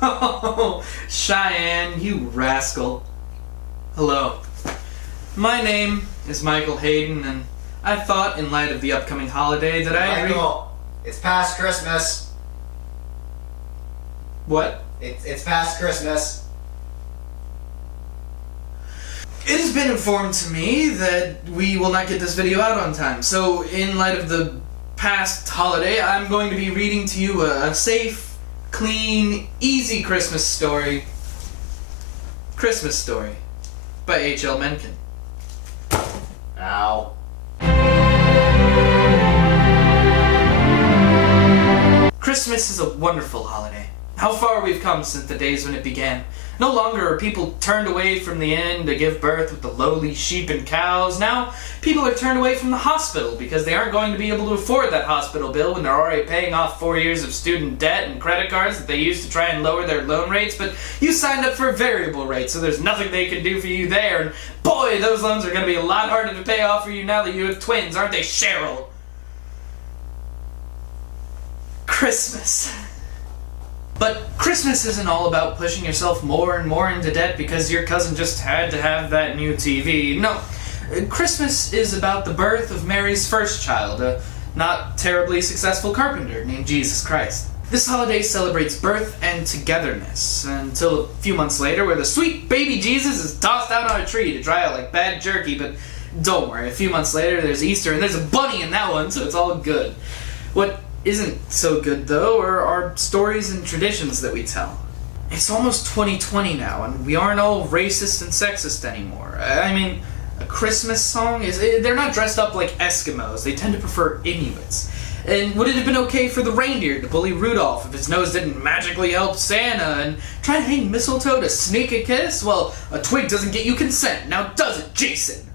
Oh, Cheyenne, you rascal. Hello. My name is Michael Hayden, and I thought, in light of the upcoming holiday, that Michael, it's past Christmas. What? It's past Christmas. It has been informed to me that we will not get this video out on time, so in light of the past holiday, I'm going to be reading to you a safe, clean, easy Christmas story. Christmas Story by H.L. Mencken. Ow. Christmas is a wonderful holiday. How far we've come since the days when it began. No longer are people turned away from the inn to give birth with the lowly sheep and cows. Now, people are turned away from the hospital because they aren't going to be able to afford that hospital bill when they're already paying off 4 years of student debt and credit cards that they used to try and lower their loan rates, but you signed up for a variable rate, so there's nothing they can do for you there, and boy, those loans are going to be a lot harder to pay off for you now that you have twins, aren't they, Cheryl? Christmas. But Christmas isn't all about pushing yourself more and more into debt because your cousin just had to have that new TV. No, Christmas is about the birth of Mary's first child, a not terribly successful carpenter named Jesus Christ. This holiday celebrates birth and togetherness, until a few months later where the sweet baby Jesus is tossed out on a tree to dry out like bad jerky, but don't worry, a few months later there's Easter and there's a bunny in that one, so it's all good. What isn't so good, though, are our stories and traditions that we tell. It's almost 2020 now, and we aren't all racist and sexist anymore. I mean, a Christmas song they're not dressed up like Eskimos. They tend to prefer Inuits. And would it have been okay for the reindeer to bully Rudolph if his nose didn't magically help Santa and try to hang mistletoe to sneak a kiss? Well, a twig doesn't get you consent, now does it, Jason?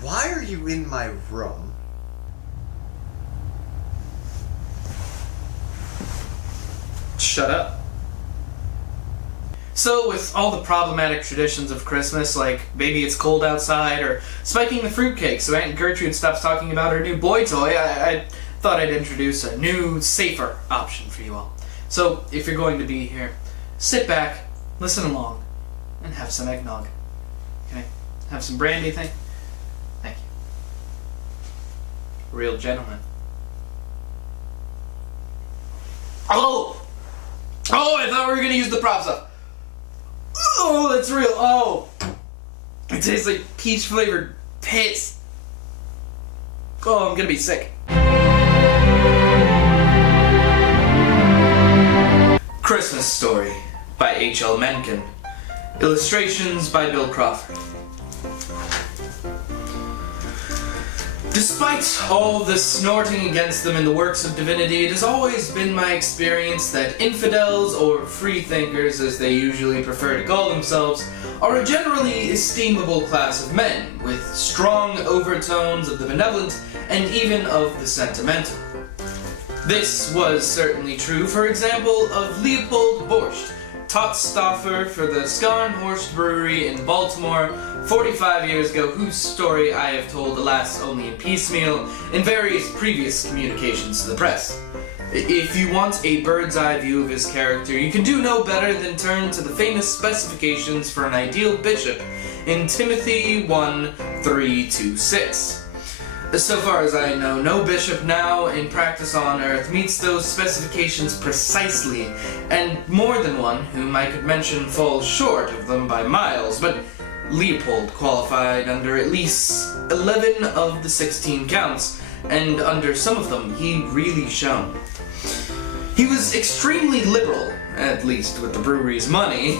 Why are you in my room? Shut up. So, with all the problematic traditions of Christmas, like maybe it's cold outside, or spiking the fruitcake so Aunt Gertrude stops talking about her new boy toy, I thought I'd introduce a new, safer option for you all. So, if you're going to be here, sit back, listen along, and have some eggnog. Okay? Have some brandy, Thank you. Real gentleman. Oh, I thought we were gonna use the prop stuff. Oh, that's real. Oh, it tastes like peach-flavored piss. Oh, I'm gonna be sick. Christmas Story by H.L. Mencken. Illustrations by Bill Crawford. Despite all the snorting against them in the works of divinity, it has always been my experience that infidels, or freethinkers as they usually prefer to call themselves, are a generally estimable class of men, with strong overtones of the benevolent and even of the sentimental. This was certainly true, for example, of Leopold Borscht, Totstoffer for the Scharnhorst Brewery in Baltimore 45 years ago, whose story I have told, alas, only in piecemeal, in various previous communications to the press. If you want a bird's eye view of his character, you can do no better than turn to the famous specifications for an ideal bishop in Timothy 1:3-6. So far as I know, no bishop now in practice on earth meets those specifications precisely, and more than one whom I could mention falls short of them by miles, but Leopold qualified under at least 11 of the 16 counts, and under some of them he really shone. He was extremely liberal, at least with the brewery's money.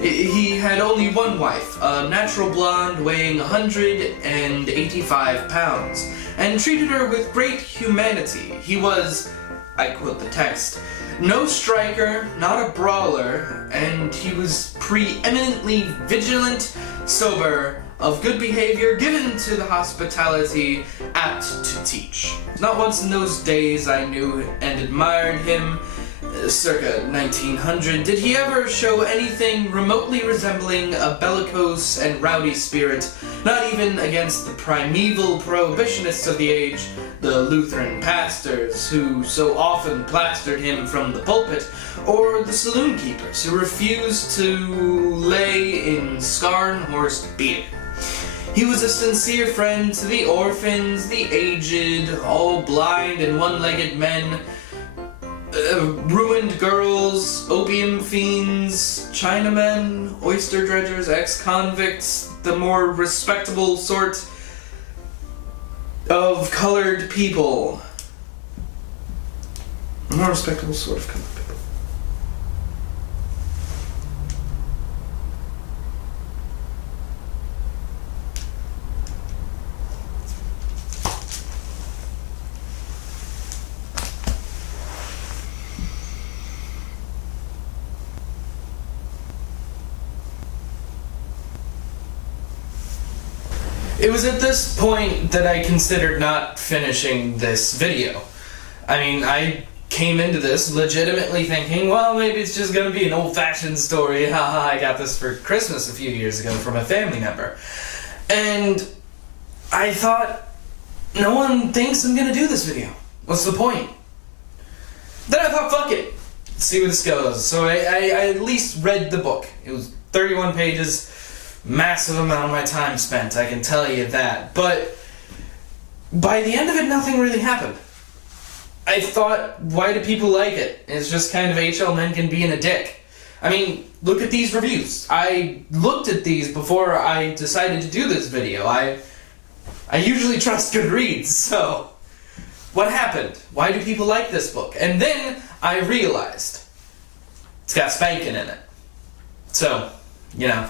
He had only one wife, a natural blonde weighing 185 pounds, and treated her with great humanity. He was, I quote the text, no striker, not a brawler, and he was preeminently vigilant, sober, of good behavior, given to the hospitality, apt to teach. Not once in those days I knew and admired him, circa 1900, did he ever show anything remotely resembling a bellicose and rowdy spirit, not even against the primeval prohibitionists of the age, the Lutheran pastors who so often plastered him from the pulpit, or the saloon keepers who refused to lay in Skarnhorst beer. He was a sincere friend to the orphans, the aged, all blind and one-legged men, ruined girls, opium fiends, Chinamen, oyster dredgers, ex-convicts, the more respectable sort of colored people. More respectable sort of colored people. It was at this point that I considered not finishing this video. I mean, I came into this legitimately thinking, well, maybe it's just gonna be an old-fashioned story. Haha, I got this for Christmas a few years ago from a family member. And I thought, no one thinks I'm gonna do this video. What's the point? Then I thought, fuck it. Let's see where this goes. So I at least read the book. It was 31 pages. Massive amount of my time spent, I can tell you that. But by the end of it, nothing really happened. I thought, why do people like it? It's just kind of H.L. Mencken being a dick. I mean, look at these reviews. I looked at these before I decided to do this video. I usually trust Goodreads, so what happened? Why do people like this book? And then I realized it's got spanking in it. So, you know,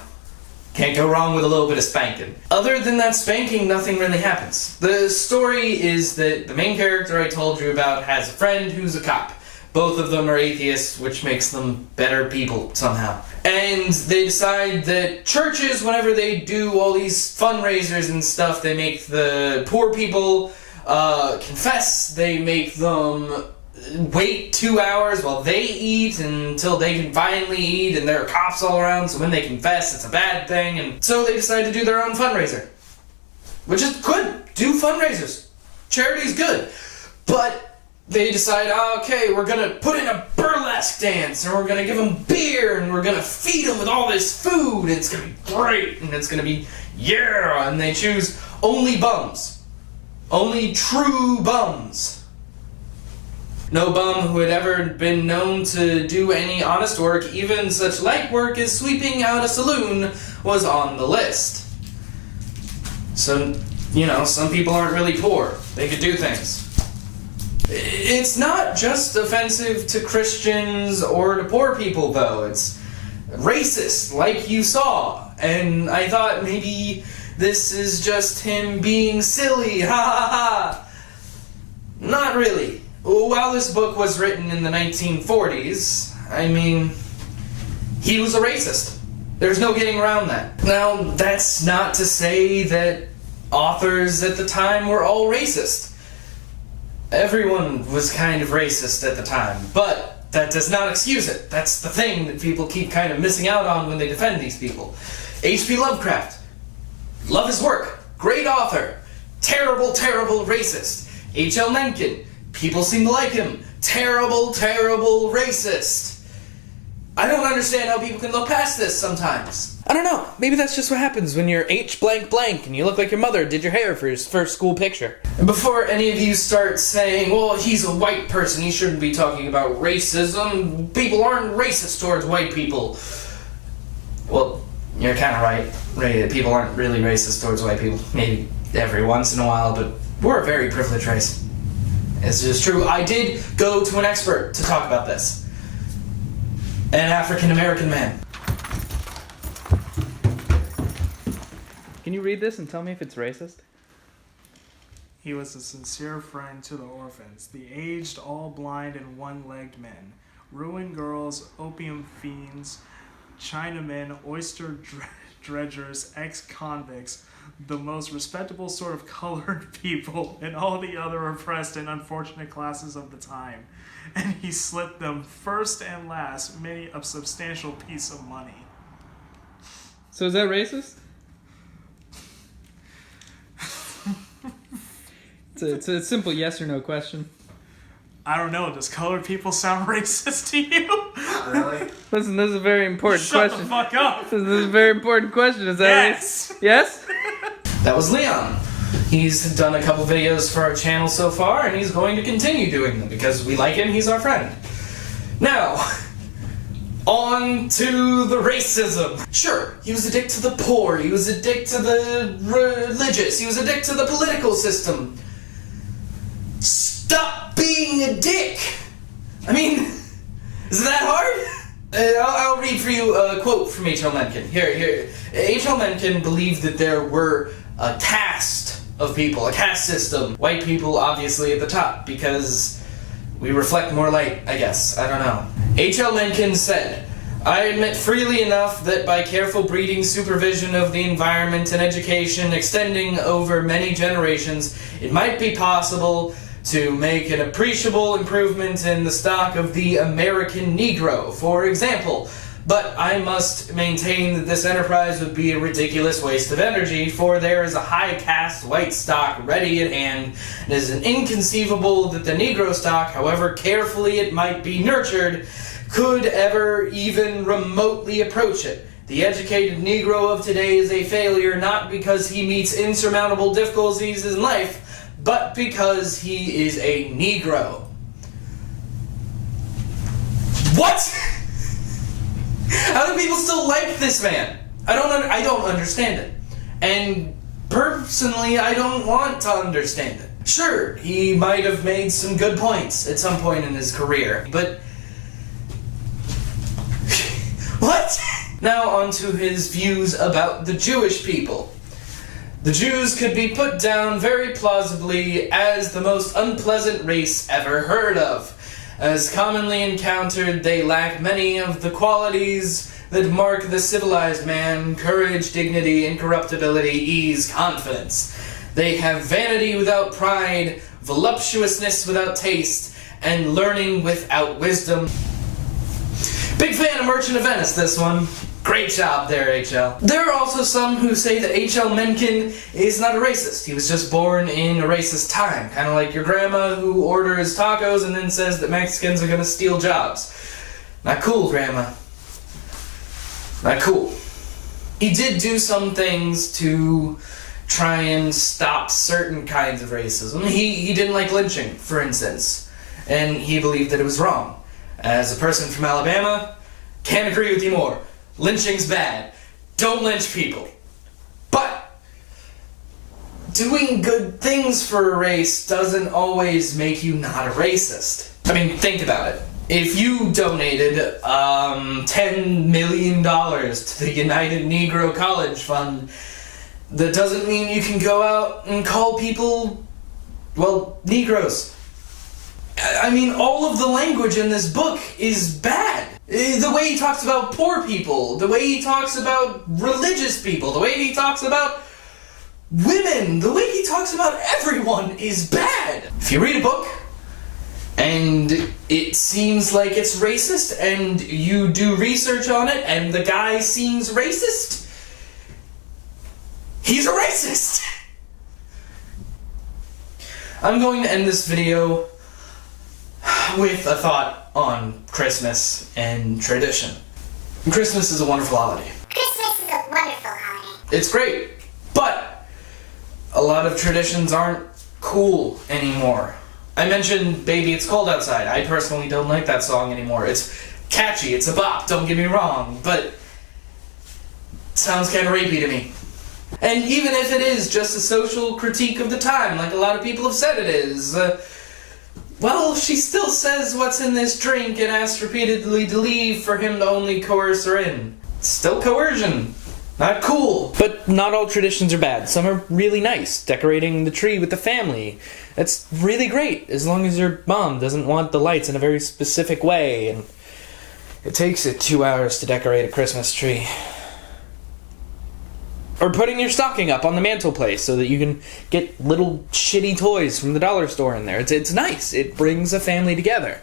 can't go wrong with a little bit of spanking. Other than that spanking, nothing really happens. The story is that the main character I told you about has a friend who's a cop. Both of them are atheists, which makes them better people somehow. And they decide that churches, whenever they do all these fundraisers and stuff, they make the poor people confess, they make them wait 2 hours while they eat until they can finally eat, and there are cops all around, so when they confess, it's a bad thing, and so they decide to do their own fundraiser. Which is good. Do fundraisers. Charity's good. But they decide, okay, we're gonna put in a burlesque dance, and we're gonna give them beer, and we're gonna feed them with all this food, and it's gonna be great, and it's gonna be, yeah, and they choose only bums. Only true bums. No bum who had ever been known to do any honest work, even such light work as sweeping out a saloon, was on the list. So, you know, some people aren't really poor. They could do things. It's not just offensive to Christians or to poor people, though. It's racist, like you saw. And I thought maybe this is just him being silly, ha ha ha. Not really. While this book was written in the 1940s, I mean, he was a racist. There's no getting around that. Now, that's not to say that authors at the time were all racist. Everyone was kind of racist at the time, but that does not excuse it. That's the thing that people keep kind of missing out on when they defend these people. H.P. Lovecraft. Love his work. Great author. Terrible, terrible racist. H.L. Mencken. People seem to like him. Terrible, terrible racist. I don't understand how people can look past this sometimes. I don't know. Maybe that's just what happens when you're H blank blank and you look like your mother did your hair for his first school picture. And before any of you start saying, well, he's a white person, he shouldn't be talking about racism. People aren't racist towards white people. Well, you're kind of right. People aren't really racist towards white people. Maybe every once in a while, but we're a very privileged race. This is true. I did go to an expert to talk about this. An African-American man. Can you read this and tell me if it's racist? He was a sincere friend to the orphans, the aged, all blind and one-legged men, ruined girls, opium fiends, Chinamen, oyster dredgers, ex-convicts, the most respectable sort of colored people, and all the other oppressed and unfortunate classes of the time. And he slipped them first and last many a substantial piece of money. So is that racist? It's It's a simple yes or no question. I don't know. Does colored people sound racist to you? Really? Listen, this is a very important Shut question. the fuck up. This is a very important question. Is that Yes. right? Yes? That was Leon. He's done a couple videos for our channel so far, and he's going to continue doing them because we like him, he's our friend. Now, on to the racism. Sure, he was a dick to the poor, he was a dick to the religious, he was a dick to the political system. Stop being a dick! I mean, is it that hard? I'll read for you a quote from H.L. Mencken. Here. H.L. Mencken believed that there were a caste of people, a caste system. White people, obviously, at the top, because we reflect more light, I guess. I don't know. H.L. Mencken said, I admit freely enough that by careful breeding, supervision of the environment, and education extending over many generations, it might be possible to make an appreciable improvement in the stock of the American Negro, for example. But I must maintain that this enterprise would be a ridiculous waste of energy, for there is a high-caste white stock ready at hand. It is inconceivable that the Negro stock, however carefully it might be nurtured, could ever even remotely approach it. The educated Negro of today is a failure not because he meets insurmountable difficulties in life, but because he is a Negro. What? How do people still like this man? I don't understand it. And personally, I don't want to understand it. Sure, he might have made some good points at some point in his career, but what? Now on to his views about the Jewish people. The Jews could be put down very plausibly as the most unpleasant race ever heard of. As commonly encountered, they lack many of the qualities that mark the civilized man: courage, dignity, incorruptibility, ease, confidence. They have vanity without pride, voluptuousness without taste, and learning without wisdom. Big fan of Merchant of Venice, this one. Great job there, H.L. There are also some who say that H.L. Mencken is not a racist. He was just born in a racist time. Kind of like your grandma who orders tacos and then says that Mexicans are gonna steal jobs. Not cool, Grandma. Not cool. He did do some things to try and stop certain kinds of racism. He didn't like lynching, for instance, and he believed that it was wrong. As a person from Alabama, can't agree with you more. Lynching's bad. Don't lynch people. But doing good things for a race doesn't always make you not a racist. I mean, think about it. If you donated $10 million to the United Negro College Fund, that doesn't mean you can go out and call people, well, Negroes. I mean, all of the language in this book is bad. The way he talks about poor people, the way he talks about religious people, the way he talks about women, the way he talks about everyone is bad. If you read a book and it seems like it's racist and you do research on it and the guy seems racist, he's a racist. I'm going to end this video with a thought on Christmas and tradition. Christmas is a wonderful holiday. Christmas is a wonderful holiday. It's great, but a lot of traditions aren't cool anymore. I mentioned Baby It's Cold Outside. I personally don't like that song anymore. It's catchy, it's a bop, don't get me wrong, but it sounds kind of rapey to me. And even if it is just a social critique of the time, like a lot of people have said it is, well, she still says what's in this drink and asks repeatedly to leave for him to only coerce her in. It's still coercion. Not cool. But not all traditions are bad. Some are really nice. Decorating the tree with the family. That's really great, as long as your mom doesn't want the lights in a very specific way, and it takes it 2 hours to decorate a Christmas tree. Or putting your stocking up on the mantelpiece so that you can get little shitty toys from the dollar store in there. It's nice. It brings a family together.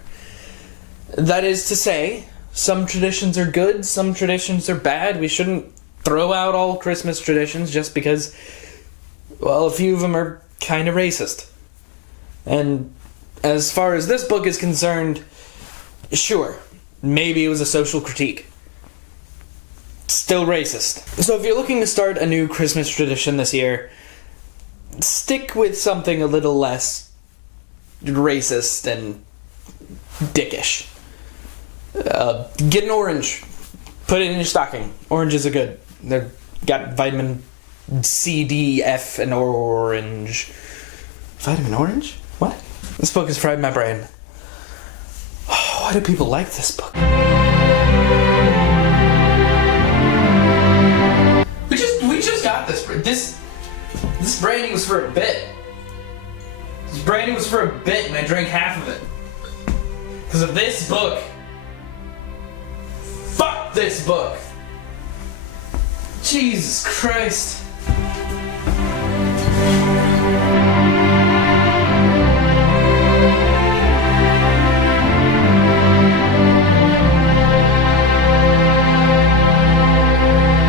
That is to say, some traditions are good, some traditions are bad. We shouldn't throw out all Christmas traditions just because, well, a few of them are kind of racist. And as far as this book is concerned, sure, maybe it was a social critique. Still racist. So if you're looking to start a new Christmas tradition this year, stick with something a little less racist and dickish. Get an orange. Put it in your stocking. Oranges are good. They've got vitamin C, D, F, and orange. Vitamin orange? What? This book has fried my brain. Why do people like this book? We just got this. This branding was for a bit. This branding was for a bit, and I drank half of it. Because of this book. Fuck this book. Jesus Christ.